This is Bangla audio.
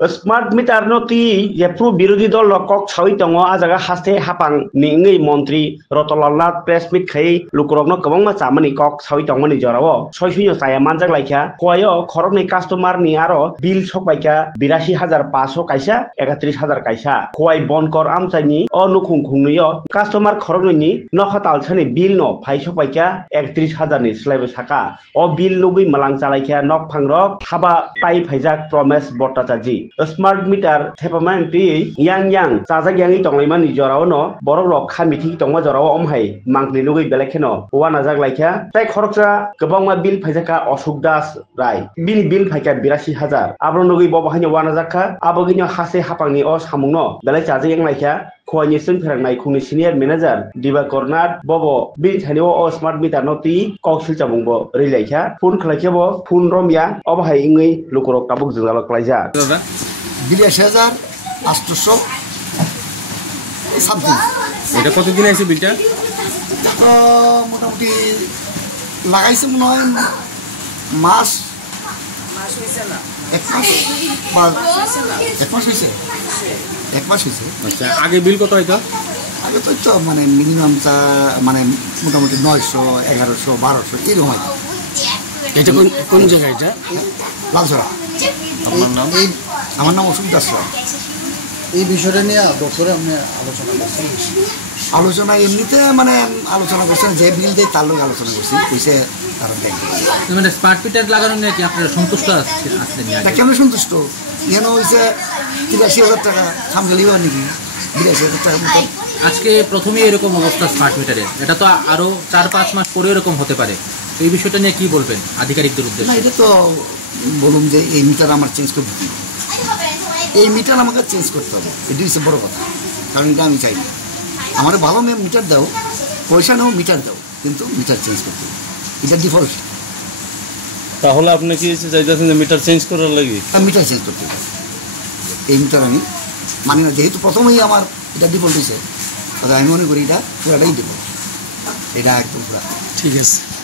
স্মার্ট মিটার নতি যেপ্রু বিরোধী দল কক সাউই দङ আজাga হাসতে হাপাং নিঙै মন্ত্রী রতনলাল নাথ প্রেস মিট খাই লুকুরকনো গবংমা চামানি কক সাউই দङনি জরাও সয়সুইনো চায়া মানজাক লাইখা খয়াও খরকনি কাস্টমার নি আরো বিল সকাইকা ৮২,৫০০ কাইসা ৩১,০০০ কাইসা খয়াই বনকর আমচাইনি অ নুখুং খুংনিয় কাস্টমার খরকনি নখাতালছানি বিল ন ফাই সকাইকা ৩১,০০০ নি স্লাইবে সাকা অ বিল লুগৈ মালাং চালাইখা নক ফাংরক হাবা পাই ফাইজাক প্রমেশ বট্টাচার্য স্মার্ট মিটার থেপামান টি yang চাজা গ্যাংই টংলাইমান জরাও ন বড় রক খামিথি টংমা জরাও অমহাই মাংলি লুগৈ বেলেখেনো ওয়া নাজাক লাইখা তাই খরচা গোबांमा বিল ফাইজাকা অশোক দাস রায় বিল ফাইকা ৮২,০০০ আব্র লুগৈ ববাহানি ওয়া নাজাকা আবগিনো হাসে হাপাংনি অ সামুং ন বেলাই চাজা গ্যাং লাইখা খয়ানি সিন ফেরাंनाय खुंनि सिनियर मैनेजर दिवाकर नाथ बबो बिल थानिओ अ स्मार्ट मिटार नति कौशल चाबुंबो रिलाइखा फुन खलाइखेबो फुन रमिया अबहाय इंगै लुकुरक ताबुक जोंगालक लाइजा ৮২,৮০০ সামথিং। এটা কতদিন আছে বিলটা? মোটামুটি লাগাইছে মনে হয় মাস ১ মাস বা ১ মাস হয়েছে ১ মাস হয়েছে। আচ্ছা, আগে বিল কত হয়তো? আগে তো মানে মিনিমাম মানে মোটামুটি ৯০০, ১১০০, ১২০০ এরকম হয়। এটা কোন জায়গা? এটা লালছড়া। আপনার নাম? আমার নাম অশোক দাস। এই বিষয়টা নিয়ে ডক্টরে আপনি আলোচনা করছেন? আলোচনা এমনিতে মানে আলোচনা করছেন, যে বিল দেয় তার লোক আলোচনা করছি, কইছে তারা দেখবে। মানে স্মার্ট মিটার লাগানো নিয়ে কি আপনারা সন্তুষ্ট আছেন? কেমন সন্তুষ্ট? এখানে হয়েছে ৮৩,০০০ টাকা সামগালিও নাকি ৮২,০০০ টাকা মতো। আজকে প্রথমেই এরকম অবস্থা স্মার্ট মিটারের, এটা তো আরো ৪-৫ মাস পরে এরকম হতে পারে। এই বিষয়টা নিয়ে কি বলবেন আধিকারিকদের উদ্দেশ্যে? না, এটা তো বলুন যে এই মিটার আমার চেঞ্জ করতে হবে, এই মিটার আমাকে চেঞ্জ করতে হবে, এটি হচ্ছে বড় কথা। কারণ এটা আমি চাই না, আমার ভালো মিটার দাও, পয়সা নাও, মিটার দাও, কিন্তু মিটার চেঞ্জ করতে হবে, এটা ডিফল্ট। তাহলে আপনি কি চাইতেছেন যে মিটার চেঞ্জ করার লাগে? মিটার চেঞ্জ করতে হবে, এই মিটার আমি মানি না। যেহেতু প্রথমেই আমার এটা ডিফল্ট হয়েছে, তাহলে আমি মনে করি এটা পুরাটাই ডিফল্ট, এটা একদম পুরা ঠিক আছে।